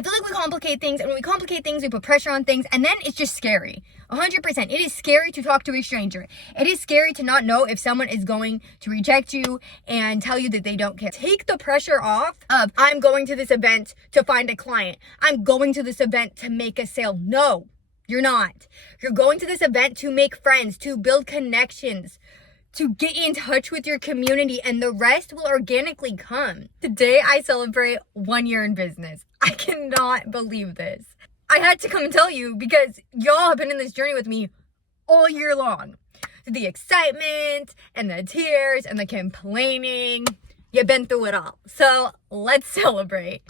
I feel like we complicate things, and when we complicate things, we put pressure on things, and then it's just scary. 100%. It is scary to talk to a stranger. It is scary to not know if someone is going to reject you and tell you that they don't care. Take the pressure off of, I'm going to this event to find a client. I'm going to this event to make a sale. No, you're not. You're going to this event to make friends, to build connections, to get in touch with your community, and the rest will organically come. Today, I celebrate 1 year in business. I cannot believe this. I had to come and tell you because y'all have been in this journey with me all year long. The excitement and the tears and the complaining, you've been through it all. So let's celebrate.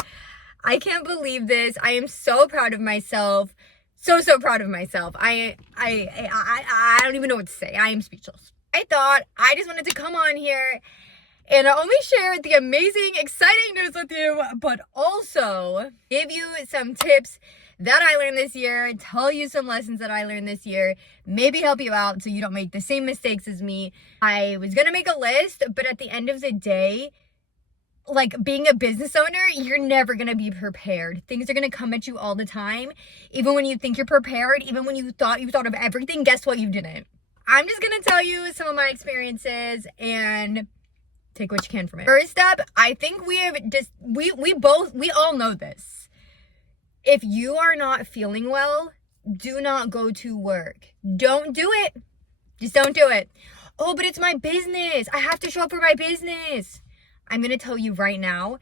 I can't believe this. I am so proud of myself. So proud of myself. I don't even know what to say. I am speechless. I thought I just wanted to come on here and not only share the amazing, exciting news with you, but also give you some tips that I learned this year, tell you some lessons that I learned this year, maybe help you out so you don't make the same mistakes as me. I was going to make a list, but at the end of the day, like being a business owner, you're never going to be prepared. Things are going to come at you all the time. Even when you think you're prepared, even when you thought of everything, guess what? You didn't. I'm just going to tell you some of my experiences and take what you can from it. First up, I think we all know this. If you are not feeling well, do not go to work. Don't do it. Just don't do it. Oh, but it's my business. I have to show up for my business. I'm going to tell you right now,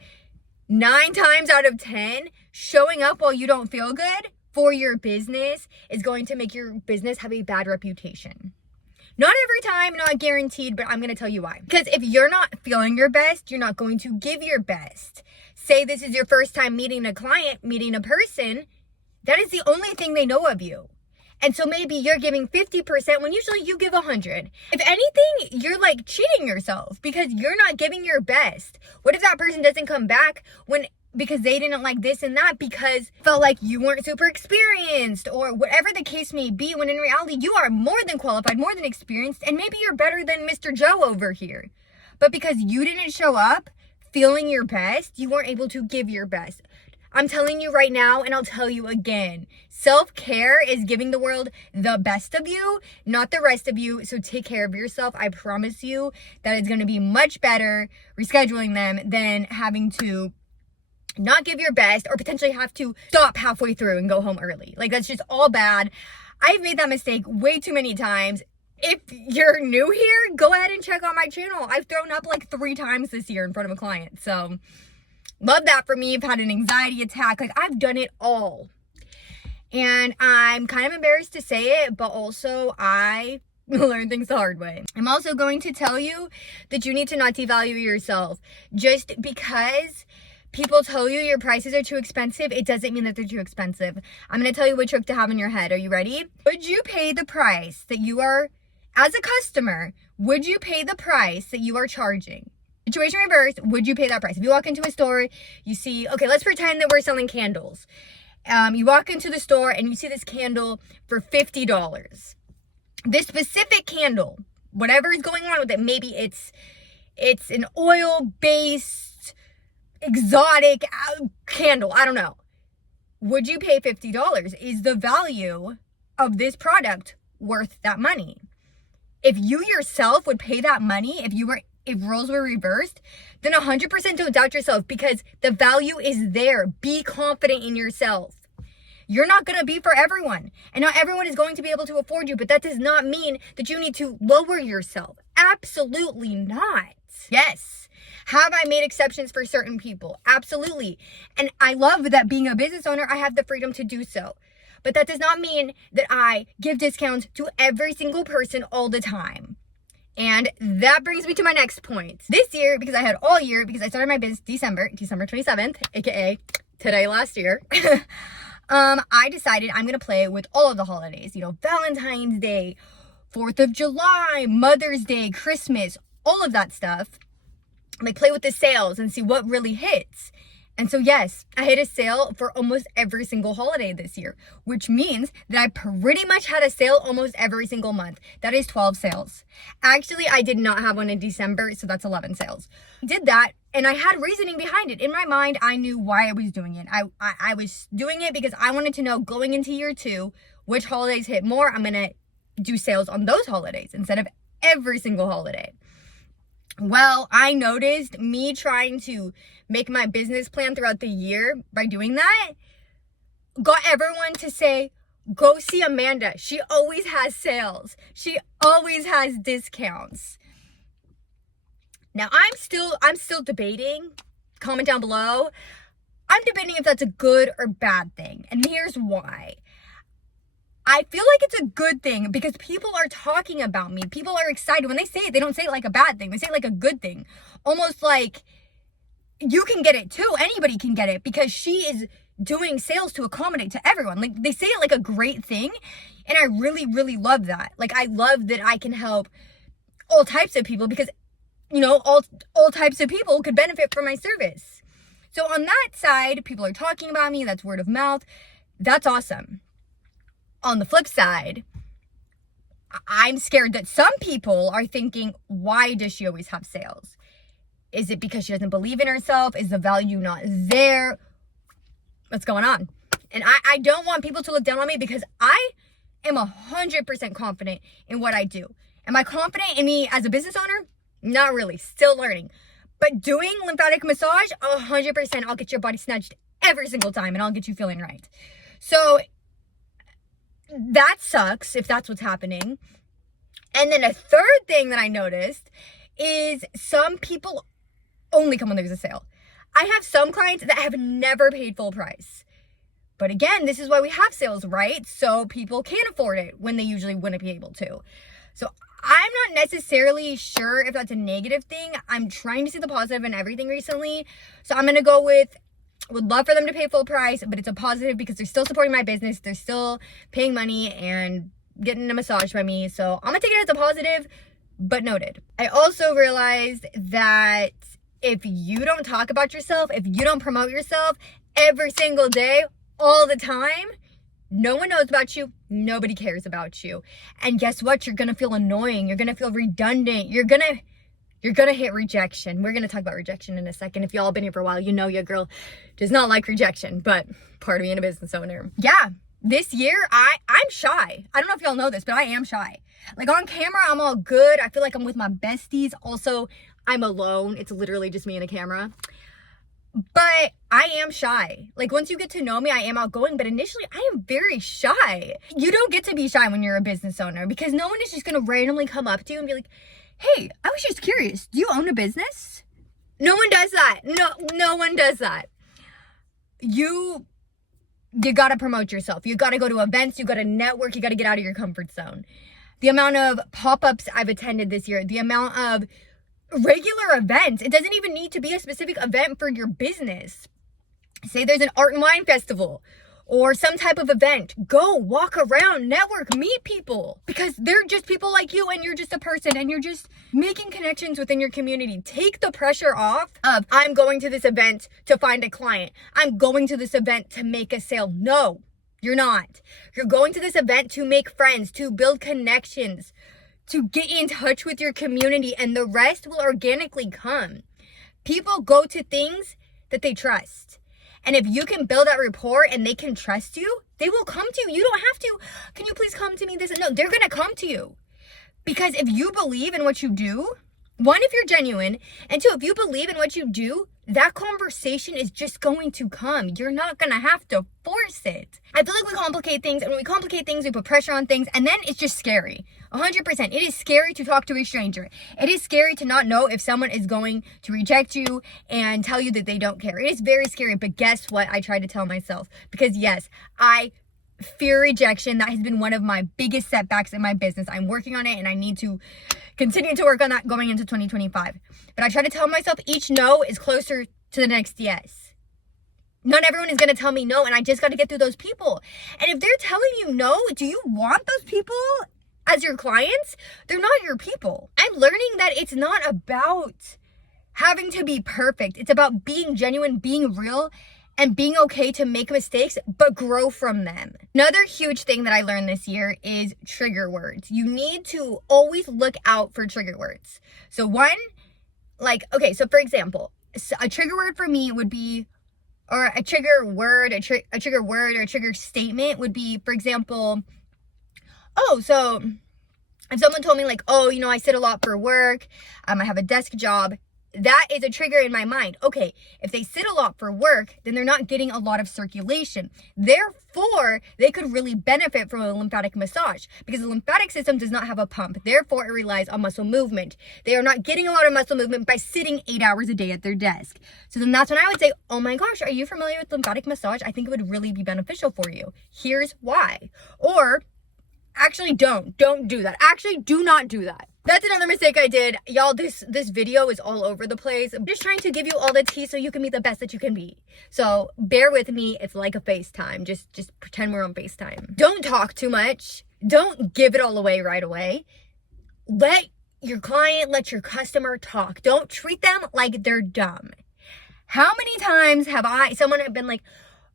9 times out of 10, showing up while you don't feel good for your business is going to make your business have a bad reputation. Not every time, not guaranteed, but I'm going to tell you why. Because if you're not feeling your best, you're not going to give your best. Say this is your first time meeting a client, meeting a person, that is the only thing they know of you. And so maybe you're giving 50% when usually you give 100. If anything, you're like cheating yourself because you're not giving your best. What if that person doesn't come back because they didn't like this and that because felt like you weren't super experienced or whatever the case may be, when in reality you are more than qualified, more than experienced, and maybe you're better than Mr. Joe over here. But because you didn't show up feeling your best, you weren't able to give your best. I'm telling you right now, and I'll tell you again, self-care is giving the world the best of you, not the rest of you. So take care of yourself. I promise you that it's going to be much better rescheduling them than having to not give your best or potentially have to stop halfway through and go home early. Like, that's just all bad. I've made that mistake way too many times. If you're new here, go ahead and check out my channel. I've thrown up like 3 times this year in front of a client. So love that for me. I've had an anxiety attack. Like, I've done it all. And I'm kind of embarrassed to say it, but also I learn things the hard way. I'm also going to tell you that you need to not devalue yourself. Just because people tell you your prices are too expensive, it doesn't mean that they're too expensive. I'm going to tell you what trick to have in your head. Are you ready? Would you pay the price that you are, as a customer, would you pay the price that you are charging? Situation reversed, would you pay that price? If you walk into a store, you see, okay, let's pretend that we're selling candles. You walk into the store and you see this candle for $50. This specific candle, whatever is going on with it, maybe it's an oil-based exotic candle, I don't know. Would you pay $50? Is the value of this product worth that money? If you yourself would pay that money, if roles were reversed, then 100% don't doubt yourself, because the value is there. Be confident in yourself. You're not going to be for everyone, and not everyone is going to be able to afford you, but that does not mean that you need to lower yourself. Absolutely not. Yes. Have I made exceptions for certain people? Absolutely. And I love that being a business owner, I have the freedom to do so. But that does not mean that I give discounts to every single person all the time. And that brings me to my next point. This year, because I had all year, because I started my business December 27th, aka today last year, I decided I'm going to play with all of the holidays. You know, Valentine's Day, 4th of July, Mother's Day, Christmas, all of that stuff. Like, play with the sales and see what really hits. And so yes, I hit a sale for almost every single holiday this year, which means that I pretty much had a sale almost every single month. That is 12 sales. Actually, I did not have one in December, so that's 11 sales. I did that And I had reasoning behind it. In my mind, I knew why I was doing it. I was doing it because I wanted to know, going into year 2, which holidays hit more. I'm going to do sales on those holidays instead of every single holiday. Well, I noticed me trying to make my business plan throughout the year by doing that got everyone to say, go see Amanda. She always has sales. She always has discounts. Now, I'm still debating. Comment down below. I'm debating if that's a good or bad thing. And here's why. I feel like it's a good thing because people are talking about me. People are excited. When they say it, they don't say it like a bad thing. They say it like a good thing. Almost like you can get it too. Anybody can get it because she is doing sales to accommodate to everyone. Like, they say it like a great thing. And I really, really love that. Like, I love that I can help all types of people because, you know, all types of people could benefit from my service. So on that side, people are talking about me. That's word of mouth. That's awesome. On the flip side, I'm scared that some people are thinking, why does she always have sales? Is it because she doesn't believe in herself? Is the value not there? What's going on? And I don't want people to look down on me because I am 100% confident in what I do. Am I confident in me as a business owner? Not really. Still learning. But doing lymphatic massage, 100%, I'll get your body snatched every single time and I'll get you feeling right. So that sucks if that's what's happening. And then a third thing that I noticed is some people only come when there's a sale. I have some clients that have never paid full price. But again, this is why we have sales, right? So people can afford it when they usually wouldn't be able to. So I'm not necessarily sure if that's a negative thing. I'm trying to see the positive in everything recently. So I'm going to go with, would love for them to pay full price, but it's a positive because they're still supporting my business. They're still paying money and getting a massage by me. So I'm going to take it as a positive, but noted. I also realized that if you don't talk about yourself, if you don't promote yourself every single day, all the time, no one knows about you. Nobody cares about you. And guess what? You're going to feel annoying. You're going to feel redundant. You're going to hit rejection. We're going to talk about rejection in a second. If y'all been here for a while, you know your girl does not like rejection, but part of being a business owner. Yeah, this year, I'm shy. I don't know if y'all know this, but I am shy. Like, on camera, I'm all good. I feel like I'm with my besties. Also, I'm alone. It's literally just me and a camera. But I am shy. Like, once you get to know me, I am outgoing, but initially I am very shy. You don't get to be shy when you're a business owner because no one is just going to randomly come up to you and be like, hey, I was just curious, do you own a business? No one does that. No one does that. You got to promote yourself. You got to go to events. You got to network. You got to get out of your comfort zone. The amount of pop-ups I've attended this year, the amount of regular events. It doesn't even need to be a specific event for your business. Say there's an art and wine festival or some type of event. Go walk around, network, meet people because they're just people like you and you're just a person and you're just making connections within your community. Take the pressure off of, I'm going to this event to find a client. I'm going to this event to make a sale. No, you're not. You're going to this event to make friends, to build connections, to get in touch with your community, and the rest will organically come. People go to things that they trust. And if you can build that rapport and they can trust you, they will come to you. You don't have to, can you please come to me? No, they're going to come to you. Because if you believe in what you do, one, if you're genuine, and two, if you believe in what you do, that conversation is just going to come. You're not going to have to force it. I feel like we complicate things, and when we complicate things, we put pressure on things, and then it's just scary. 100%. It is scary to talk to a stranger. It is scary to not know if someone is going to reject you and tell you that they don't care. It is very scary, but guess what? I try to tell myself, because yes, I fear rejection. That has been one of my biggest setbacks in my business. I'm working on it and I need to continue to work on that going into 2025. But I try to tell myself each no is closer to the next yes. Not everyone is going to tell me no, and I just got to get through those people. And if they're telling you no, do you want those people as your clients? They're not your people. I'm learning that it's not about having to be perfect. It's about being genuine, being real, and being okay to make mistakes, but grow from them. Another huge thing that I learned this year is trigger words. You need to always look out for trigger words. So one, like, okay, so for example, a trigger word for me would be, or a trigger word, a trigger word or a trigger statement would be, for example, oh, so if someone told me like, oh, you know, I sit a lot for work, I have a desk job, that is a trigger in my mind. Okay, if they sit a lot for work, then they're not getting a lot of circulation. Therefore, they could really benefit from a lymphatic massage because the lymphatic system does not have a pump. Therefore, it relies on muscle movement. They are not getting a lot of muscle movement by sitting 8 hours a day at their desk. So then that's when I would say, oh my gosh, are you familiar with lymphatic massage? I think it would really be beneficial for you. Here's why. Or actually don't do that. Actually, do not do that. That's another mistake I did. Y'all, this video is all over the place. I'm just trying to give you all the tea so you can be the best that you can be. So bear with me. It's like a FaceTime. Just pretend we're on FaceTime. Don't talk too much. Don't give it all away right away. Let your client, let your customer talk. Don't treat them like they're dumb. How many times have someone have been like,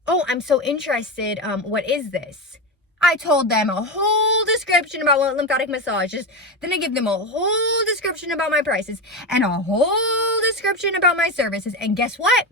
oh, I'm so interested. What is this? I told them a whole description about what lymphatic massage is. Then I give them a whole description about my prices and a whole description about my services. And guess what?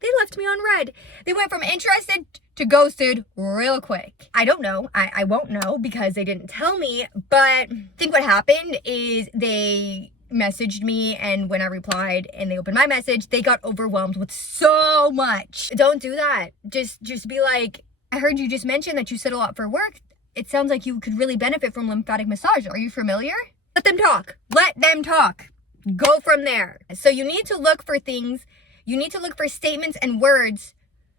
They left me on red. They went from interested to ghosted real quick. I don't know. I won't know because they didn't tell me. But I think what happened is they messaged me, and when I replied and they opened my message, they got overwhelmed with so much. Don't do that. Just be like, I heard you just mention that you sit a lot for work. It sounds like you could really benefit from lymphatic massage. Are you familiar? Let them talk. Let them talk. Go from there. So you need to look for things. You need to look for statements and words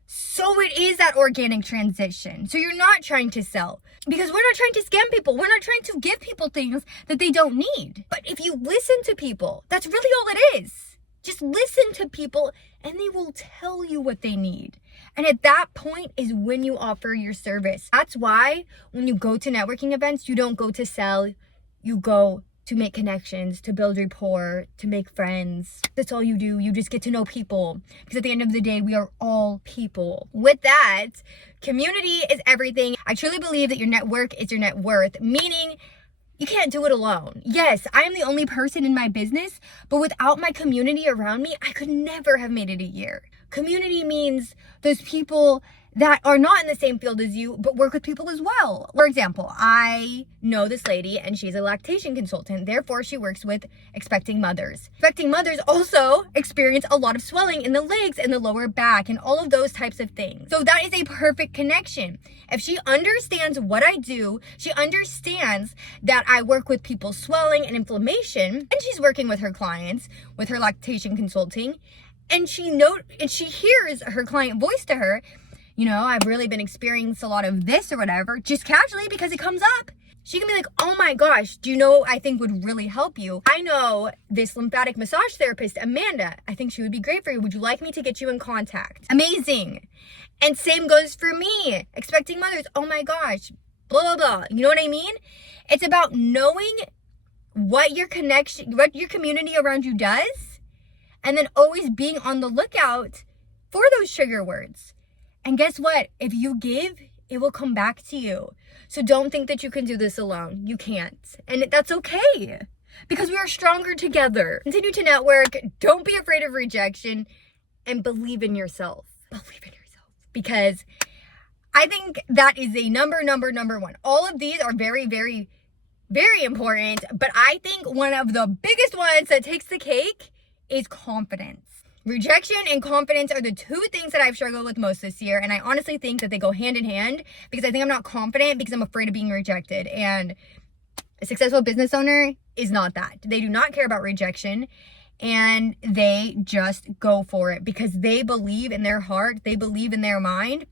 so it is that organic transition. So you're not trying to sell, because we're not trying to scam people. We're not trying to give people things that they don't need. But if you listen to people, that's really all it is. Just listen to people and they will tell you what they need. And at that point is when you offer your service. That's why when you go to networking events, you don't go to sell, you go to make connections, to build rapport, to make friends. That's all you do. You just get to know people, because at the end of the day, we are all people. With that, community is everything. I truly believe that your network is your net worth, meaning you can't do it alone. Yes, I am the only person in my business, but without my community around me, I could never have made it a year. Community means those people that are not in the same field as you, but work with people as well. For example, I know this lady and she's a lactation consultant. Therefore, she works with expecting mothers. Expecting mothers also experience a lot of swelling in the legs and the lower back and all of those types of things. So that is a perfect connection. If she understands what I do, she understands that I work with people's swelling and inflammation, and she's working with her clients with her lactation consulting, and she hears her client voice to her, you know, I've really been experiencing a lot of this or whatever, just casually because it comes up. She can be like, oh my gosh, do you know what I think would really help you? I know this lymphatic massage therapist, Amanda. I think she would be great for you. Would you like me to get you in contact? Amazing. And same goes for me. Expecting mothers, oh my gosh, blah, blah, blah. You know what I mean? It's about knowing what your community around you does, and then always being on the lookout for those trigger words. And guess what? If you give, it will come back to you. So don't think that you can do this alone. You can't. And that's okay, because we are stronger together. Continue to network. Don't be afraid of rejection, and believe in yourself. Believe in yourself. Because I think that is a number one. All of these are very, very, very important. But I think one of the biggest ones that takes the cake is confidence. Rejection and confidence are the two things that I've struggled with most this year. And I honestly think that they go hand in hand, because I think I'm not confident because I'm afraid of being rejected. And a successful business owner is not that. They do not care about rejection, and they just go for it because they believe in their heart, they believe in their mind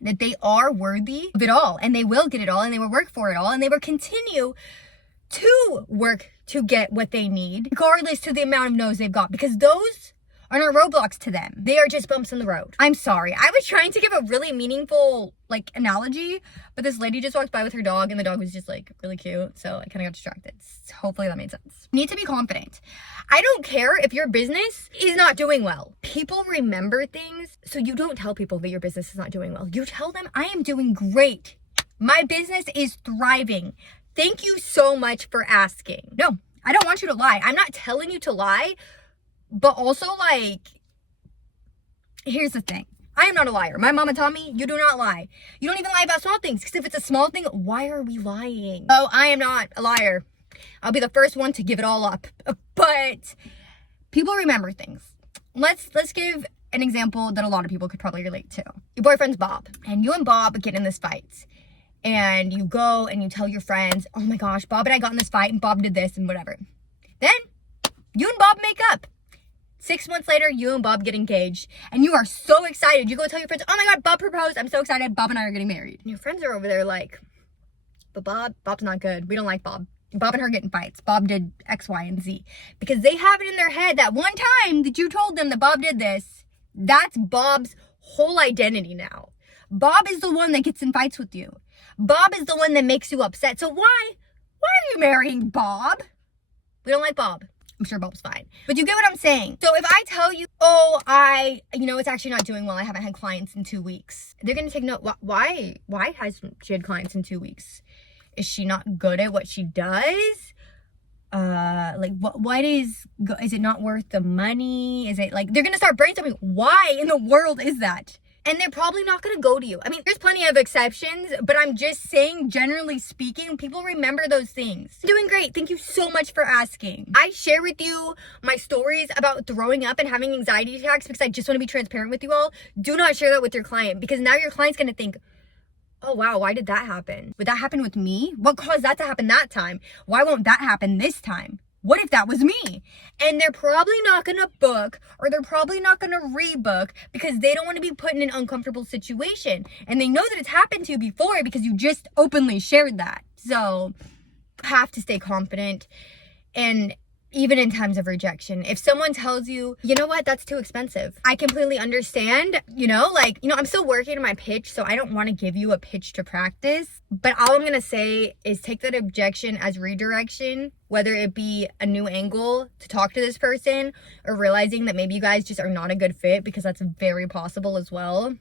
that they are worthy of it all, and they will get it all, and they will work for it all, and they will continue to work to get what they need, regardless to the amount of no's they've got, because those are not roadblocks to them. They are just bumps in the road. I'm sorry. I was trying to give a really meaningful, analogy, but this lady just walked by with her dog, and the dog was just, really cute, so I kind of got distracted. So hopefully that made sense. You need to be confident. I don't care if your business is not doing well. People remember things, so you don't tell people that your business is not doing well. You tell them, I am doing great. My business is thriving. Thank you so much for asking. No, I don't want you to lie. I'm not telling you to lie, but also, here's the thing. I am not a liar. My mama taught me, you do not lie. You don't even lie about small things, because if it's a small thing, why are we lying? Oh, I am not a liar. I'll be the first one to give it all up. But people remember things. Let's give an example that a lot of people could probably relate to. Your boyfriend's Bob, and you and Bob get in this fight. And you go and you tell your friends, oh my gosh, Bob and I got in this fight and Bob did this and whatever. Then you and Bob make up. 6 months later, you and Bob get engaged and you are so excited. You go tell your friends, oh my God, Bob proposed. I'm so excited. Bob and I are getting married. And your friends are over there like, but Bob's not good. We don't like Bob. Bob and her get in fights. Bob did X, Y, and Z. Because they have it in their head that one time that you told them that Bob did this, that's Bob's whole identity now. Bob is the one that gets in fights with you. Bob is the one that makes you upset. So why are you marrying Bob? We don't like Bob. I'm sure Bob's fine. But you get what I'm saying? So if I tell you, oh, it's actually not doing well. I haven't had clients in 2 weeks. They're going to take note. Why hasn't she had clients in 2 weeks? Is she not good at what she does? What is it not worth the money? Is it like, they're going to start brainstorming. Why in the world is that? And they're probably not going to go to you. I mean, there's plenty of exceptions, but I'm just saying, generally speaking, people remember those things. I'm doing great. Thank you so much for asking. I share with you my stories about throwing up and having anxiety attacks because I just want to be transparent with you all. Do not share that with your client, because now your client's going to think, oh wow, why did that happen? Would that happen with me? What caused that to happen that time? Why won't that happen this time? What if that was me? And they're probably not going to book, or they're probably not going to rebook, because they don't want to be put in an uncomfortable situation. And they know that it's happened to you before because you just openly shared that. So have to stay confident. And even in times of rejection, if someone tells you, you know what, that's too expensive, I completely understand, I'm still working on my pitch, so I don't want to give you a pitch to practice, but all I'm going to say is take that objection as redirection, whether it be a new angle to talk to this person, or realizing that maybe you guys just are not a good fit, because that's very possible as well.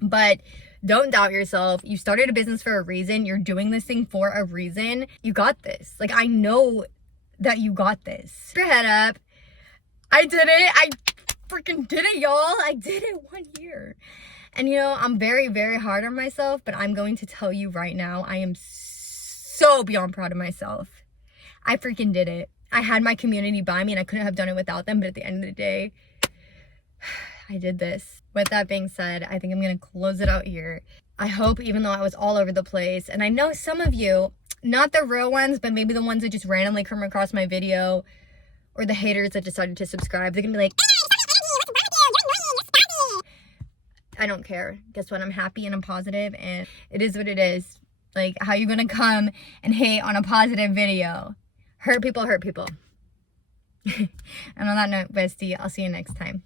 But don't doubt yourself. You started a business for a reason. You're doing this thing for a reason. You got this. I know that you got this. Keep your head up. I did it. I freaking did it, y'all. I did it 1 year. And I'm very, very hard on myself, but I'm going to tell you right now, I am so beyond proud of myself. I freaking did it. I had my community by me and I couldn't have done it without them, but at the end of the day, I did this. With that being said, I think I'm going to close it out here. I hope, even though I was all over the place, and I know some of you, not the real ones, but maybe the ones that just randomly come across my video, or the haters that decided to subscribe, they're gonna be like, I don't care. Guess what? I'm happy and I'm positive, and it is what it is. How you gonna come and hate on a positive video? Hurt people hurt people. And on that note, bestie, I'll see you next time.